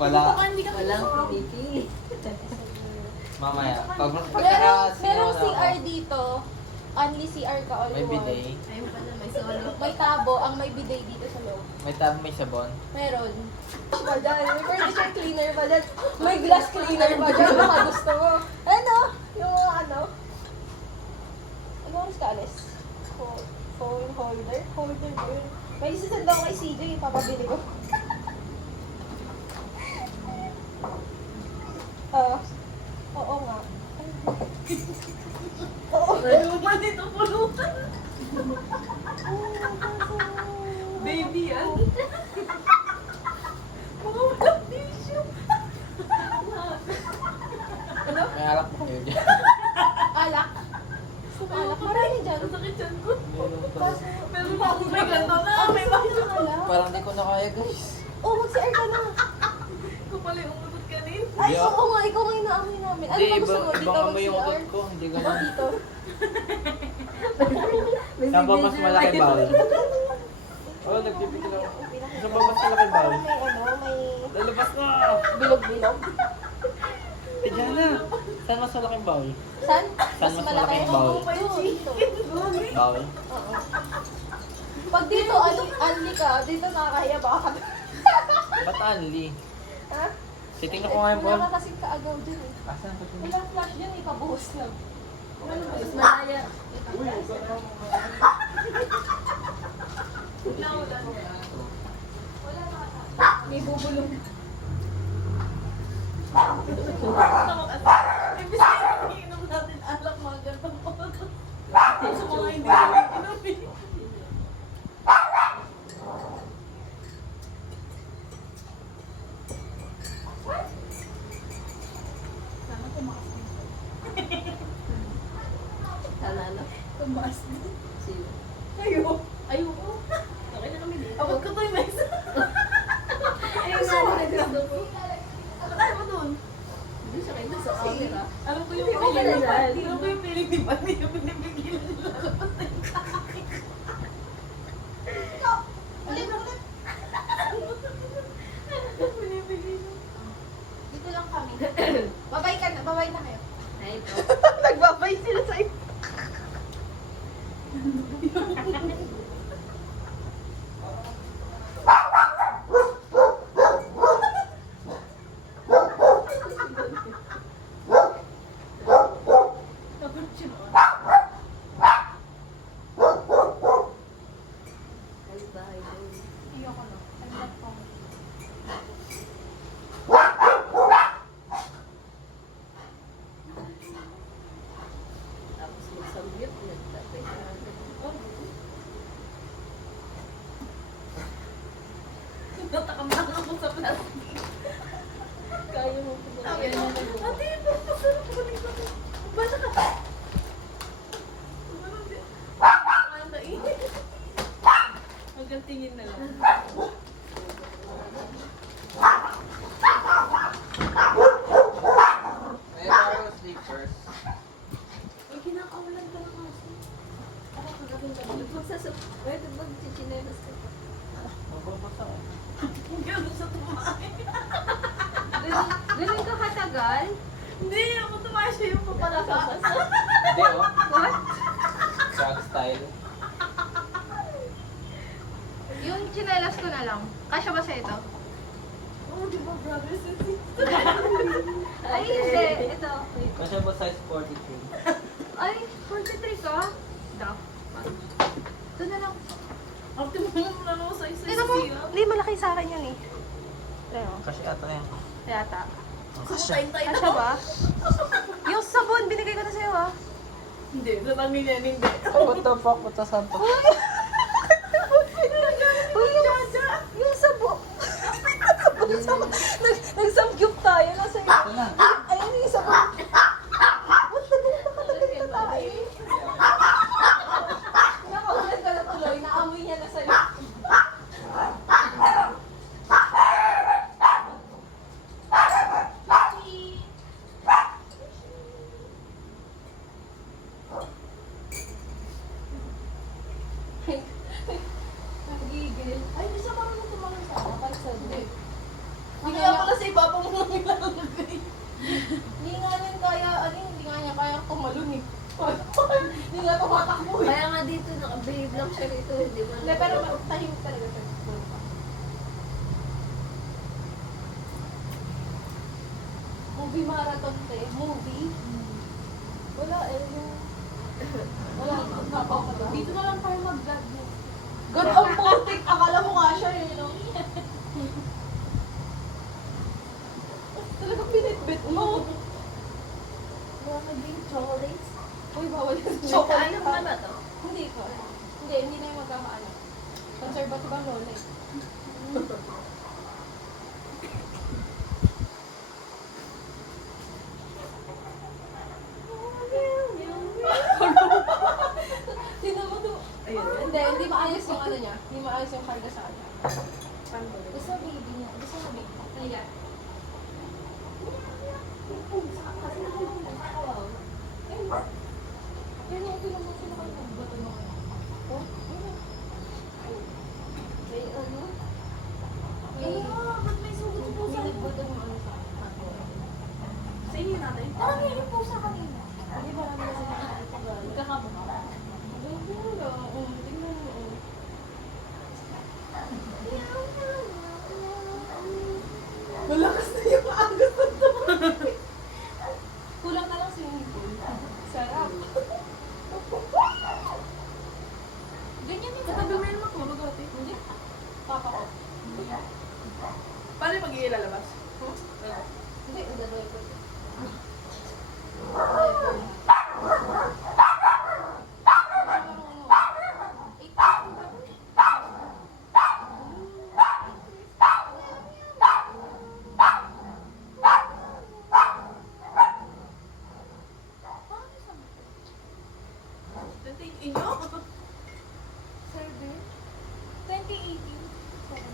Wala. Walang piniki. Mamaya. Pag Merong CR dito. Only CR ka all May one. bidet. Ayun pala, may solo. May tabo, ang may bidet dito sa loob. May tab, may sabon. Meron. Pa dyan, may furniture cleaner pa dyan. May glass cleaner pa dyan, baka gusto mo. Ano? Yung mga ano? Ano oras ka alis? Phone holder? Holder ba yun? May isasend ako kay CJ, papabili ko. Oo nga. Oo. Ano ba dito pulutan? Baby yan. Mga walang tissue. Ano? May alak po kayo dyan. Alak? Alak? Marami dyan. Ang sakit dyan ko. Meron pa. Meron pa akong may ganto na. May bayo. Parang di ko na kaya guys. Oh, mag-CR ka na. Ikaw pala yung umutot kanin. Ay, Di ako. oo nga, ikaw nga yung naamoy namin. Ano ba gusto mo? Dito ibang amoy yung mag-CR? utot ko. Hindi O ganun. dito? Saan ba mas malaki bawal? Oo, nagpipigil ako. Saan ba mas malaki bawal? May ano, may Lalabas na! bilog-bilog. Tigyan na! Saan mas malaking bawal? Saan? Saan mas malaking bawal? Dito. Bawal? Oo. Pag dito, anli ka, dito nakakahiya baka. Ba't only? Ha? Titingnan ko nga yung ball. Wala ka kasing kaagaw dun eh. Asan ko siya? Walang flash dyan, ipabuhos lang. Mas malaya. May bubulong. Imbis na iinom natin alak mga gantong oras. Sa mga hindi inom eh. Sana tumakas din. Sana ano? Tumakas din. Sino? Ayoko. Ayoko. Okay na kami dito. Abot ko to yung mesa. Ayun nga, nagsasabi ko. Ano tayo mo dun? Hindi siya kayo sa camera. Alam ko yung Hindi ko feeling. kailan. Alam ko yung feeling ni Bunny yung pinipigilan lalabas na yung kakain. Pinipigilan. Dito lang kami. Babay ka na, babay na kayo. Ay, ito. Nagbabay sila sa iyo. Iyoko na. I'm not home. Tapos magsamgyot, nagtatay ka lang. Natakam lang ako sa plastic. Kaya mo po ba? Sabi ko, ate, parang masarap ko rin ako. Bala ka. Parang nainit. Hanggang tingin na lang. May bago slippers. Uy, kinakawalan ka ng aso. Ako kagabing gabi. Pwede mag-chichinelas ka pa. Mababasa ako. Huwag yun sa tumahin. Ganun ka katagal? Hindi, ako tumahin siya yung papalakas. Hindi oh. What? Drag style. Yung chinelas ko na lang. Kasya ba sa ito? Oo, di ba brothers and sisters? Ay, hindi. Ito. Kasi ba size 43? Ay, 43 ka? Daw. Ito na lang. Optimum na naman sa isa Ito mo. Hindi, malaki sa akin yan eh. Ito. Kasi ata yan. Yata. Tayo-tayo na. Kasya ba? Yung sabon, binigay ko na sa'yo ah. Hindi, sa tamin yan, hindi. What the fuck? What the santo? Uy, yung sabon. Nag-samgyup tayo. Nasa Ito na. ayun yung sabon. Ba't nagpunta ka talaga na tayo? Nakaulan ka na tuloy. Naamoy niya na sa'yo. Nagigil. Ay, di siya marunong tumangon sa akin. Kahit sa Hindi kaya pala sa iba tumatakbo eh. Kaya nga dito, naka-behave lang siya rito. Hindi mo Hindi, pero tahimik talaga siya. Movie marathon te. Movie? Wala eh. Wala. Dito na lang tayo mag-vlog. Ganun ang putik. Akala mo nga siya eh. No? Talagang pinitbit mo. Mga naging chocolates. Uy, bawal yung Chocolate. Ano ba ba to? Hindi ko. Hindi na yung magkakaano. Conservative ang lola eh. Sino mo to? Hindi maayos yung ano niya. Hindi maayos yung karga sa kanya. Gusto mo baby niya. Gusto mo baby. Kaya. Kasi nakakawaw. Ayun, okay naman sila kayo nagbato mo kayo. Oh, ayun. May ano? May... Ba't may sugot po May sa nagbato mo ano sa akin. Sa inyo natin? Parang yun po sa kanina. Hindi marami na sila nakakatagal. Magkakamukha. Tingnan mo. Malakas na yung agos na to. Kulang na lang swimming pool. Sarap. Ganyan yung Katabi mo yung matulog ate. Hindi. Papa ko. Paano yung mag-iilalabas? Hindi, udaloy ko. Inyo? Survey? 2018. 17.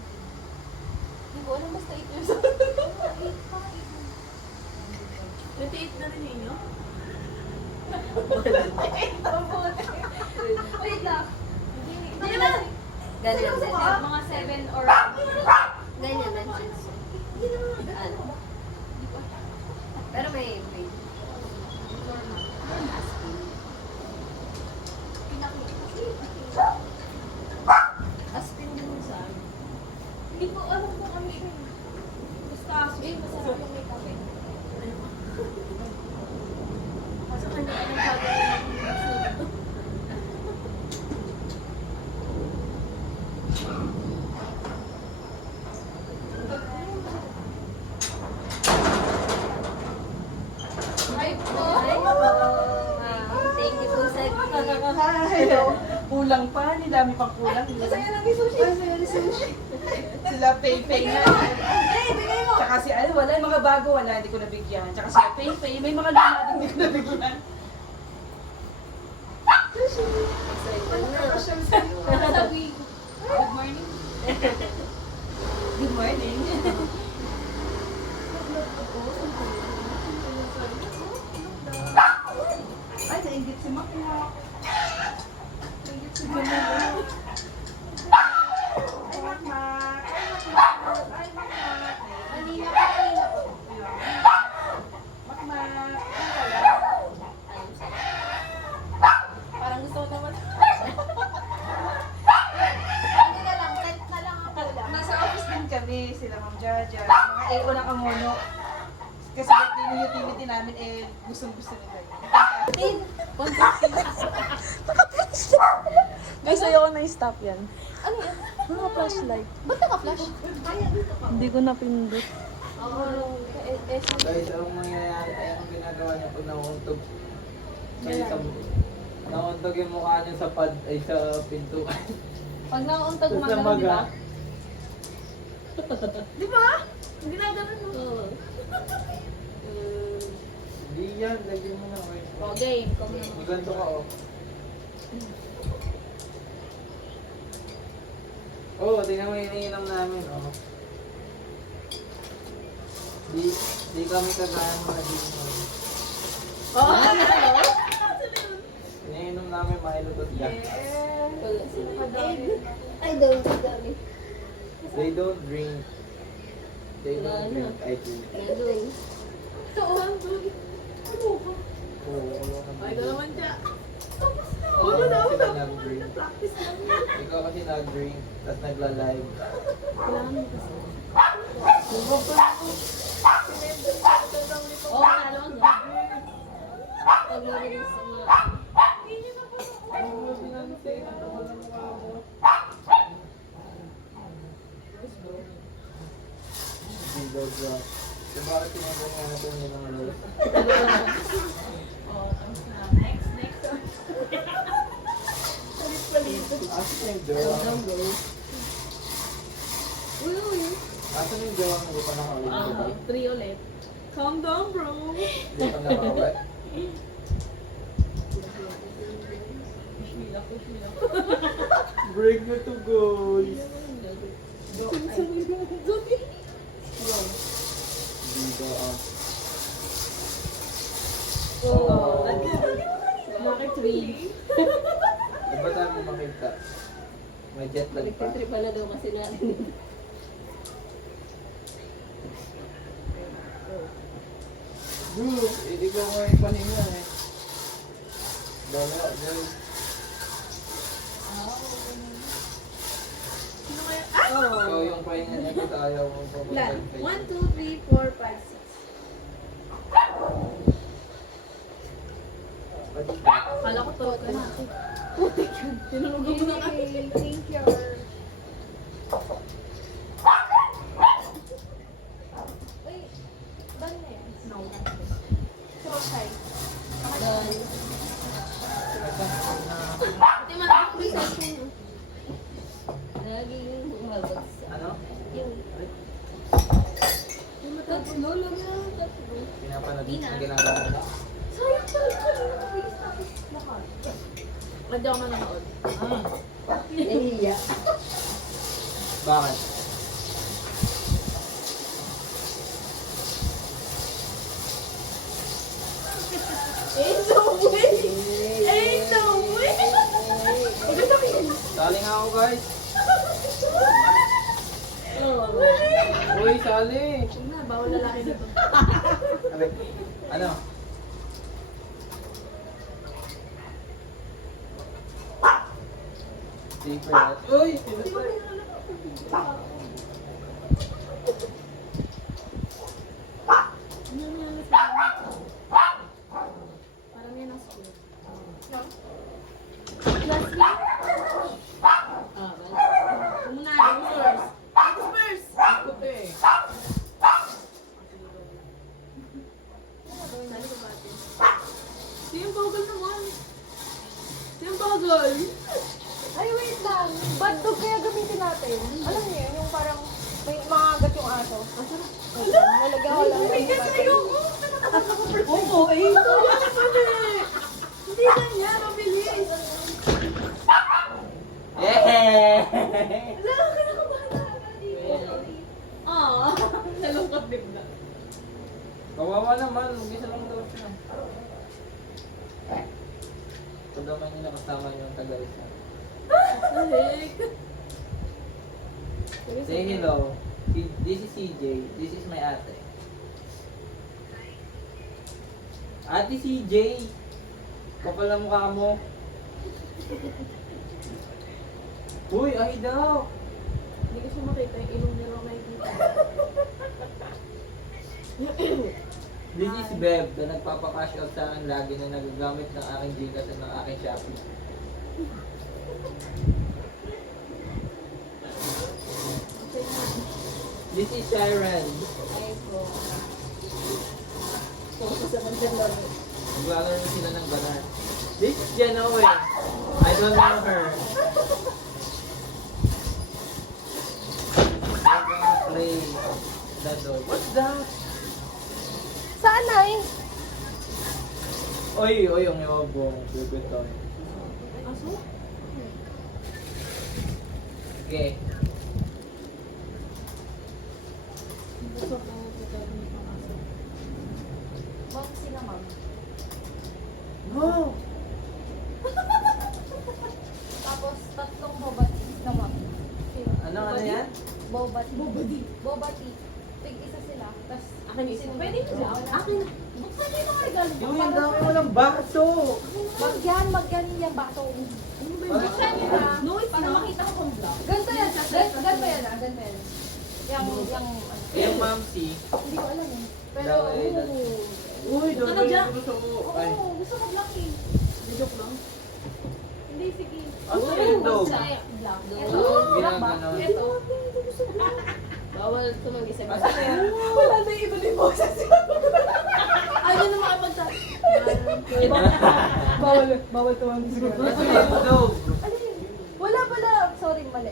Hindi ko alam, basta 8 years old. 28 na rin inyo? Wait lang. Hindi na! Ganyan din. Mga 7 or... Ganyan din siya. Ano? Pero may Aspin din sa amin. Hindi ko alam kung ano siya. Basta, masarap yung may kape. Kasi kanya ka nang gagawin ng sugot. Ay po! Ay, thank you po sa Hello. Kulang pa, ni dami pang kulang. Masaya lang yung sushi. Masaya ni sushi. Sila Pei-Pei na. Tsaka si ano, wala, yung mga bago wala, hindi ko nabigyan. Tsaka sila Pei-Pei, may mga luma din hindi ko nabigyan. Sabi, good morning. Good morning. Ay, nainggit si Makina. Nainggit si Makina. Ay, Makmak. Ay, Makmak. Kanina po. Makmak. Parang gusto ko naman. Ano na lang, tent na lang ako lang. Nasa office din kami, sila Ma'am Jaja, mga EO ng Amono. Kasi birthday ng utility namin, gustong-gusto nila yun. Tin! Guys, ayoko na i-stop yan. Ano yan? Mga flashlight. Ba't naka-flash? Hindi ko napindot. Guys, ang mangyayari ay ang ginagawa niya pag nauuntog. Nauuntog yung mukha niya sa pad, ay sa pintuan. Pag nauuntog Sa mga ganun, di ba? Di ba? Ang ginaganon mo. Hindi yan, lagyan mo na. Wait. O, game. Kung Maganda ka, oh. Oh, tingnan mo yung iniinom namin, oh. Di kami kagaya mga dito. Oo. Iniinom namin Milo at Jack. Ay, doon sa dami. They don't drink. They don't drink, I drink. Doon. Oo, wala naman. Ay, ito naman siya. Uy! nag-drink. Ikaw kasi nag-drink, tapos nagla-live. Oo, ano nga. Pag-release sa mga... So, bakit tinanggal natin yun ng rose? Next. Asan yung jowa? Asan yung jowa ng lupa ng ulit? 3 ulit. Calm down, bro. Hindi pa nakawit? Break na to, guys. Dito, Bakit twins? Iba tayo mo makita. May jet lag pa. Nagtitripa na daw kasi natin. Bro, ikaw nga yung paninga eh. Dala, guys. Ikaw yung pahinga niya kasi ayaw mo pa Plan. mag-face. 1, 2, 3, 4, 5, 6. Kala ko to ka na. Tinulog mo na kasi. Thank you. Uy, done na yan. No. So, okay. Doon. Hindi man ako research mo. Laging bumabagsak. Ano? Yung... Tatlo lang yan. Tatlo. Pinapanabit ang ginagawa mo. Hindi ako nanonood. Nahiya. Bakit? Ain't no way! Ain't no way! Sali nga ako, guys. Uy, sali. Huwag na, bawal lalaki na to. Ano? Safer at... Uy! Parang yan ang school. Ah, bas. Kumunari, first. Ako first! Puti. Sali ko ba ate? Siyang bagal naman. Siyang bagal. Ay, wait lang. Bad dog kaya gamitin natin. Alam niyo yun, yung parang may makagat yung aso. Nalagyan ko lang. Oo, eh. Ito yan pala. Hindi ganyan, mabilis. Yeah! Ah, nalungkot bigla. Kawawa naman, mag-isa lang daw siya. Pag naman yung nakasama niyo ang taga-isa. Say hello. This is CJ. This is my ate. Ate CJ! Kapal ang mukha mo. Uy, ay daw! Hindi ko siya makita yung ilong ni Romay dito. This is Bev na nagpapakash out sa akin lagi na nagagamit ng aking Gcash at ng aking Shopee. This is Sharon. Ay po. Focus sa magdala. Naglalaro na sila ng banar. This is Genoe. I don't know her. I'm gonna play the dog. What's that? Saan ay? Oy, yung iwabong. Bibitoy. Aso? Okay. Gusto ko kita yung aso. Ma'am, sila ma'am. No! Tapos, tatlong boba tea na ma'am. Ano yan? Boba tea. Boba tea. Pig isa sila. Tapos, Akin isa. Pwede mo siya? Akin na. Buksan niyo yung mga regalo. Yung dami mo ng baso! magyan yung baso. Ano ba No, it's para makita ko kung vlog. Ganito yan. Ganito yan ah. Ganito yan. Yung ano. Eh, yung mamsi. Hindi ko alam eh. Pero, Daw, eh, Uy, Gusto na dyan? gusto ko. Ay, Oo, gusto ko vlog eh. Joke lang. Hindi, sige. ano yun daw? Vlog. Ginagano. Ito. Bawal ito mag-isa. Asa na yan? wala na yung iba ni boses. Ayaw na makapagsabi. Bawal tumangin siguro. Asa na yung daw? Wala pala. Sorry, mali.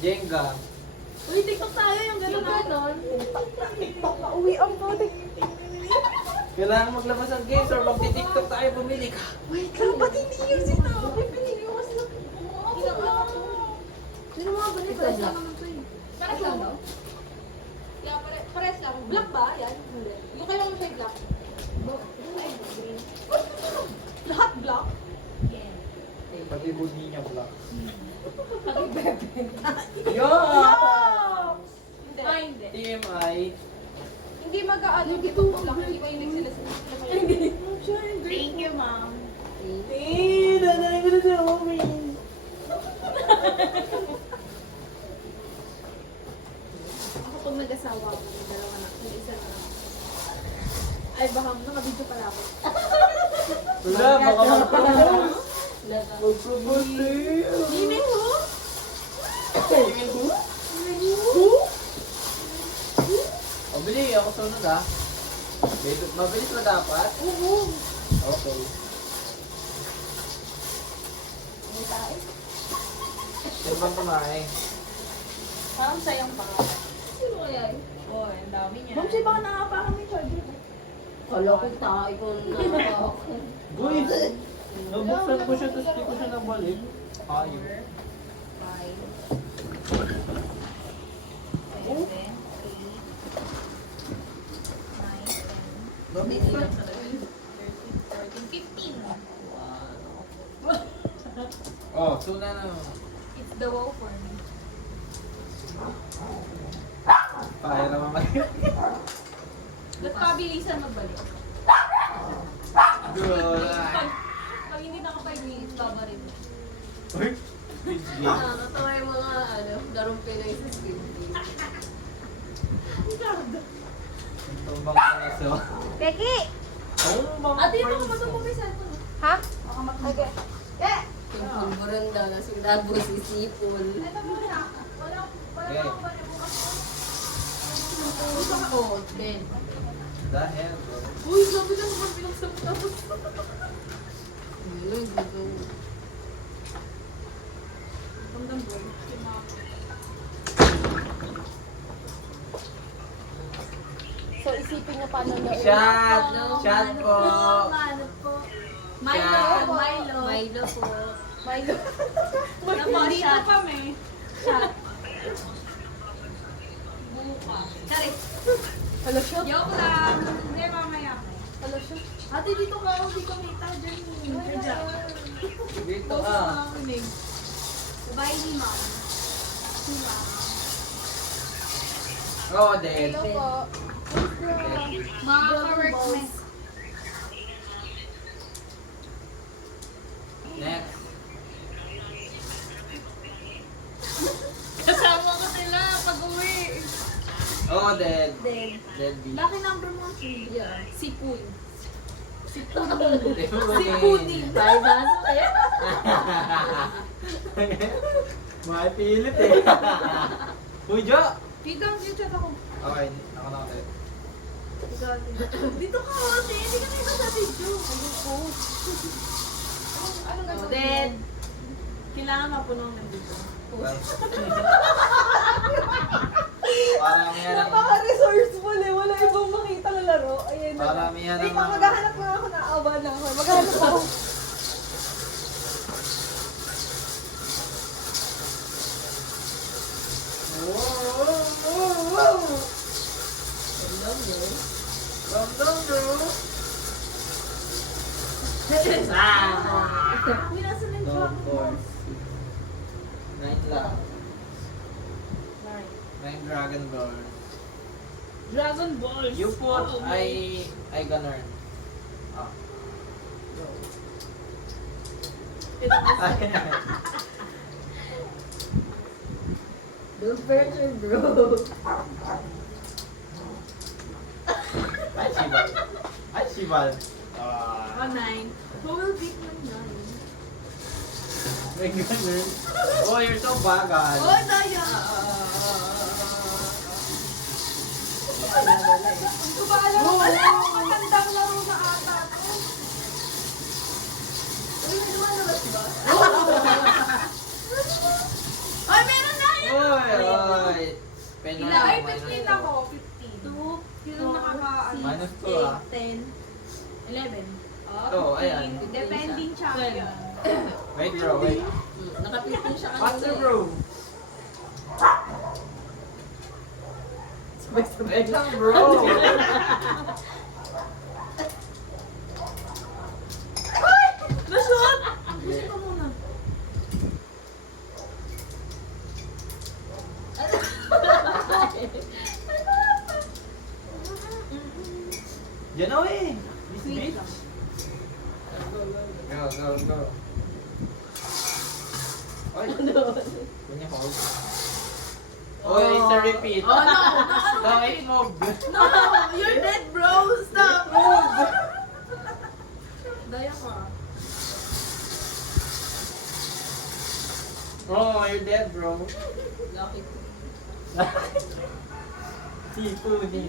Jenga. Uy, TikTok tayo yung gano'n na. TikTok na uwi ang putik. Kailangan maglabas ng games or magti-tiktok tayo, bumili ka. Wait lang, ba't hindi yung sinabi? Pinili ko kasi Sino mga balik? Pares lang naman to eh. Pares lang daw? Yeah, pares lang. Black ba? Yan. Hindi. Yung kay Mama Shay black. Lahat black? Pati budi niya black. Pati bebe. Yo! Hindi. Ay, hindi. TMI. Hindi mag-aano. Hindi ko black. Hindi ba yung sila sa Hindi. Thank you, ma'am. Eh, nanay ko na siya, mami. Ako pag nag-asawa ako, may dalawa na. May isa na lang. Ay, baka nakabidyo pala ako. Wala, baka mag-propose. Mag-propose sa'yo. Limit mo? O, bili, ako sunod ah. Mabilis na dapat? Oo. Okay. Sino bang kumain? Parang sayang pa. Sino kaya yun? Oh, ang dami niya. Ma'am Shay, baka nakapakan yung charger. Kala ko tayo kung Boy! Nabuksan ko siya, tapos di ko siya nabalik. Ayaw. Nabuksan. 15. Oh, tuna na. It's the wow for me. Kaya naman mag- Ba't pabilisan magbalik? Good. Pag hindi nakapag minutes, babarin mo. Uy! Hindi. nakakatawa yung mga larong Pinoy sa Squid Game. Tumbang ka na so. Peki! Oh, mga Ate, baka friends. matubog yung cellphone. Ha? Okay. Eh! Yung pulburan daw na sundabo si Sipol. Ito muna. Wala Okay. akong balik bukas. Gusto ko, Ben. Dahil. Uy, sabi ka naman pinagsabi tapos. Yun, gusto. Hanggang boy. So, isipin niyo paano na Shot! Shot po! Ano po? Milo. Shot. Milo. Milo po. Milo. Dito kami. Shot. Buka. Charit. Hello, shop. Joke lang. Hindi, mamaya. Hello, shop. Ate, dito ka. Hindi ka kita dyan. Kaya. Dito Boses ah. na makinig. Bye ni ma'am. Si ma'am. Oh, dead. Hello po. Mga ka-workmates. Next. Kasama ko sila pag uwi. Oh, dead. Then, Dead B. laki number mo si Si Puy. Si Puy. Si Si Pudding. Tayo baso kaya? Mapilit eh. Uy, Jo! Dito, dito ako. Okay, ako na ulit. Dito ka, ate. Hindi ka na sa video. Ayoko. Anong gagawin Then, mo? kailangan mapunong nandito. Paramihan ng... Napaka-resourceful eh. Wala ibang makita na laro. Ayan na. Paramihan Wait, ng mga... maghahanap nga ako na awa na ako. Maghahanap ako. Ramdam nyo. Uy, nasa na yung No, Dragon of Ball? course. 9 lang. 9 Dragon Ball. Dragon Balls. You put, I gonna earn. Ah. Go. No pressure, bro. Ay, Shibal. Ay, Shibal. Oh, 9. Who will beat my 9? May ganun. Oh, you're so bagal. Oh, daya! Hindi ko ba alam? Wala! Magandang laro na ata to. Uy, may lumalabas ba? Ay, meron na yan! Oy. Pen na Ay, lang, 15 ako. 15. 2. Yun ang nakaka... Minus 2 ah. 10. 11. Oh, ayan. Depending champion. Wait bro, wait. Nakapitin siya Faster bro. Wait lang bro. Nashoot! Gusto ko muna. Yan o eh. This bitch. Go, go, go. Oy. Kunya hold. Oy, it's a repeat. Oh, no! No, it's move. No! You're dead, bro! Stop! Daya ka. Oh, you're dead bro. Lucky. Sipu din.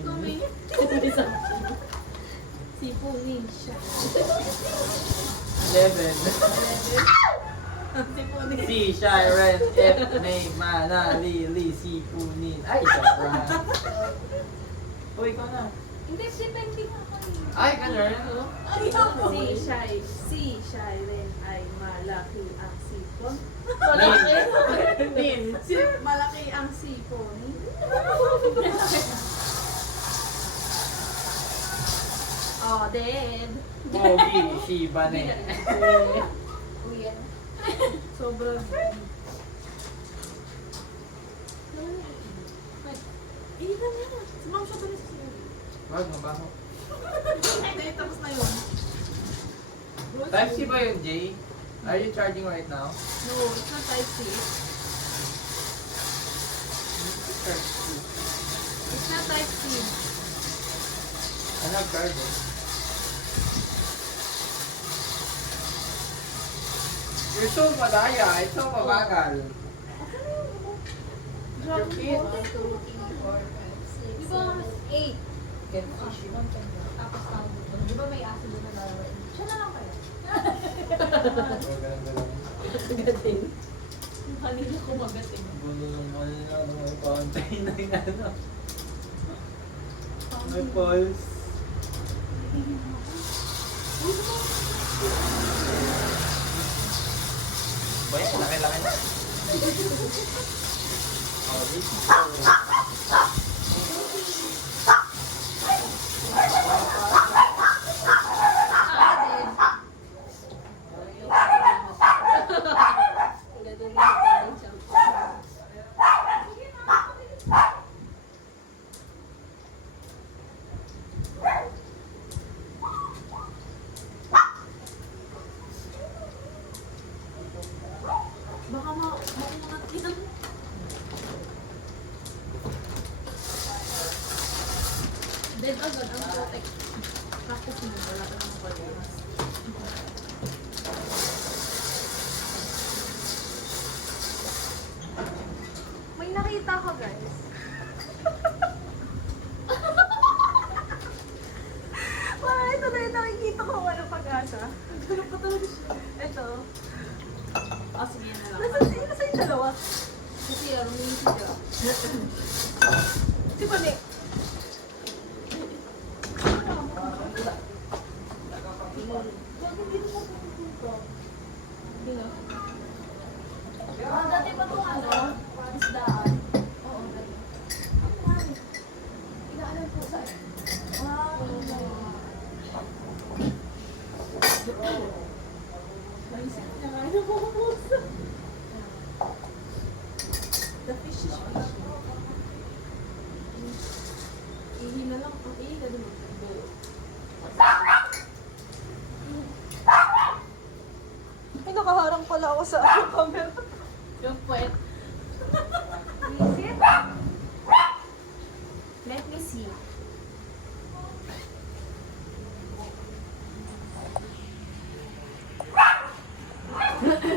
Sipunin siya. 11. Sipunin. Si, Sharon, F, May, Mana, Lily, Sipunin. Ay, sobra. Uy, ikaw na. Hindi, depending ako eh. Ay, ganun. Si Sharon ay malaki ang sipon. Nin. Malaki ang sipon. Oh, dead. Pogi, Shiba na eh. Uy, yan. Sobrang. Ilan na yan. Si Ma'am siya tuloy siya. Wag, mabaho. Hindi, tapos na yun. Type C ba yun, Jay? Are you charging right now? No, it's not type C. It's not type C. Ano, charge eh? You're so madaya. It's so mabagal. Your kid. 1, 2, 3, 4, 5, 6, Di ba, 8? Get fish. Tapos tawag. Di ba may aso doon na lalawin? Siya na lang kaya. Gating. Kanina ko magating. Bulo naman na may konti na yung ano. May pulse. Ba yan? Laki-laki na. Oh, this is Gating na yung champion. Baka maunat yan. Dead agad ang protect. Practice mo, wala ka ng pag-iwas. May nakita ko, guys. Parang ito na yung nakikita ko walang pag-asa. Ganun pa talaga siya. Ito. Oh, sige na lang. Nasa yung dalawa? Kasi rumingin siya. Si Bani. Dati pa itong ano, isdaan. Oo, dati. Inaalam po sa Naisip niya nga yun ako puso. The fish is fish. Ihi na lang. Ang ihi ka din. Ito, nakaharang pala ako sa camera. Yung puwet. Visit? Let me see.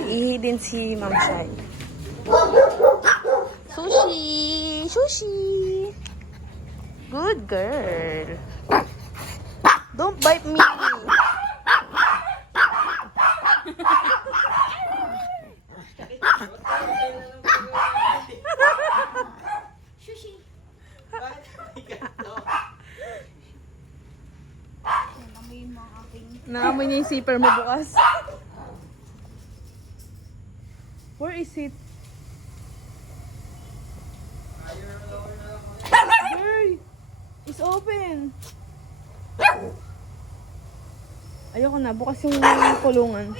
Ihi din si Ma'am Shai. Sushi! Sushi! Good girl. Don't bite me. Naamoy niya yung zipper mo bukas. Where is it? Hey! It's open! Ayoko na, bukas yung kulungan.